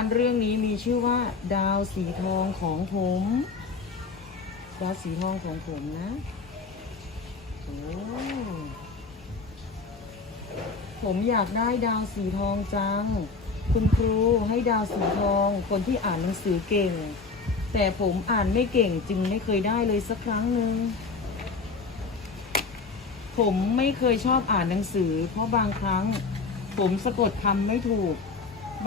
านเรื่องนี้มีชื่อว่า ดาวสีทองของผม ดาวสีทองของผมนะ โอ้ผมอยากได้ดาวสีทองจัง คุณครูให้ดาวสีทองคนที่อ่านหนังสือเก่ง แต่ผมอ่านไม่เก่งจึงไม่เคยได้เลยสักครั้งหนึ่งผมไม่เคยชอบอ่านหนังสือ เพราะบางครั้ง ผมสะกดคำไม่ถูก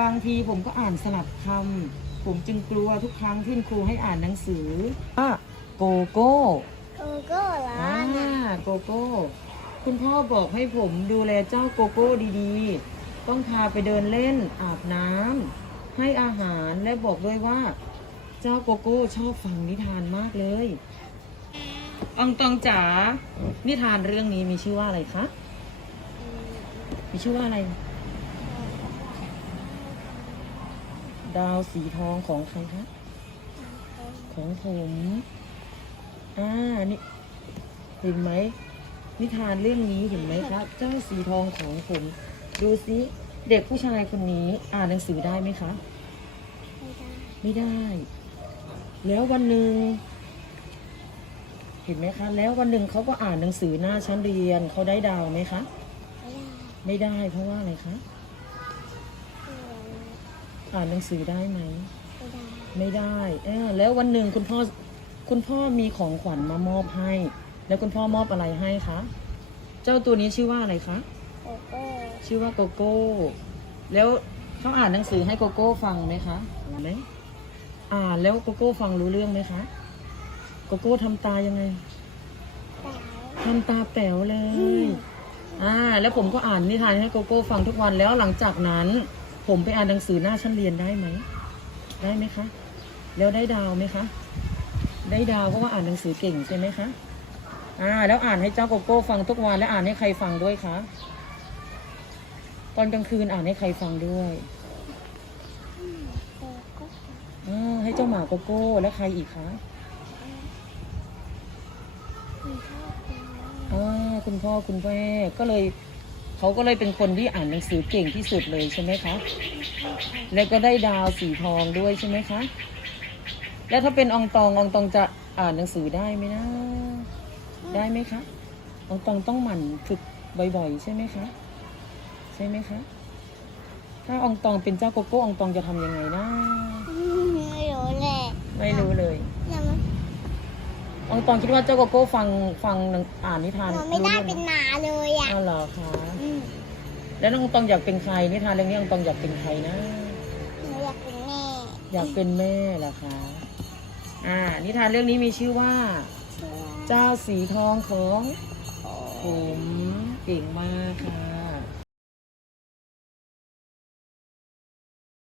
บางทีผมก็อ่านสลับคำผมจึงกลัวทุกครั้งที่คุณครูให้อ่านหนังสือว่าโกโก้โกโก้เหรออ่าโกโก้ คุณพ่อบอกให้ผมดูแลเจ้าโกโก้ดีๆ ต้องพาไปเดินเล่นอาบน้ำให้อาหารและบอกด้วยว่า เจ้าโกโก้ชอบฟังนิทานมากเลยอองตองจ๋านิทานเรื่องนี้มีชื่อว่าอะไรคะ มีชื่อว่าอะไร ดาวสีทองของใครคะของผมอ่านี่เห็นไหมนิทานเรื่องนี้เห็นไหมครับ เจ้าสีทองของผม ดูสิเด็กผู้ชายคนนี้อ่านหนังสือได้ไหมคะไม่ได้ไม่ได้ แล้ววันหนึ่งเห็นไหมคะ แล้ววันหนึ่งเขาก็อ่านหนังสือหน้าชั้นเรียนเขาได้ดาวไหมคะ ไม่ได้ไม่ได้เพราะว่าอะไรคะ อ่านหนังสือได้ไหม ไม่ได้ไม่ได้เออแล้ววันหนึ่งคุณพ่อคุณพ่อมีของขวัญมามอบให้ แล้วคุณพ่อมอบอะไรให้คะ เจ้าตัวนี้ชื่อว่าอะไรคะ โกโก้ชื่อว่าโกโก้ แล้วเขาอ่านหนังสือให้โกโก้ฟังไหมคะไหมอ่านแล้วโกโก้ฟังรู้เรื่องไหมคะ โกโก้ทำตายังไงแต่ทำตาแป๋วเลย อ่า แล้วผมก็อ่านนิทานให้โกโก้ฟังทุกวันแล้วหลังจากนั้น ผมไปอ่านหนังสือหน้าชั้นเรียนได้ไหม ได้ไหมคะ แล้วได้ดาวไหมคะ ได้ดาวเพราะว่าอ่านหนังสือเก่งใช่ไหมคะอ่าแล้วอ่านให้เจ้าโกโก้ฟังทุกวันแล้วอ่านให้ใครฟังด้วยคะ ตอนกลางคืนอ่านให้ใครฟังด้วยโกโก้อ่าให้เจ้าหมาโกโก้และใครอีกคะคุณพ่อคุณแม่อ่าคุณพ่อคุณแม่ก็เลย เขาก็เลยเป็นคนที่อ่านหนังสือเก่งที่สุดเลยใช่ไหมคะ แล้วก็ได้ดาวสีทองด้วยใช่ไหมคะ แล้วถ้าเป็นอองตองอองตองจะอ่านหนังสือได้ไหมนะ ได้ไหมคะอองตองต้องหมั่นฝึกบ่อยๆ ใช่ไหมคะ ใช่ไหมคะ ถ้าอองตองเป็นเจ้าโกโก้อองตองจะทำยังไงนะ ไม่รู้แหละไม่รู้เลยยังไม่ อองตองคิดว่าเจ้าโกโก้ฟังฟังหนังอ่านนิทานยังไม่ได้รู้เป็นเรื่องหมาเลยอะอ้าวเหรอคะอืมแล้วน้องตองอยากเป็นใครนิทานเรื่องนี้น้องตองอยากเป็นใครนะ หนูอยากเป็นแม่อยากเป็นแม่เหรอคะอ่า นิทานเรื่องนี้มีชื่อว่าชื่อว่าเจ้าสีทองของโอ้ผมเก่งมากค่ะ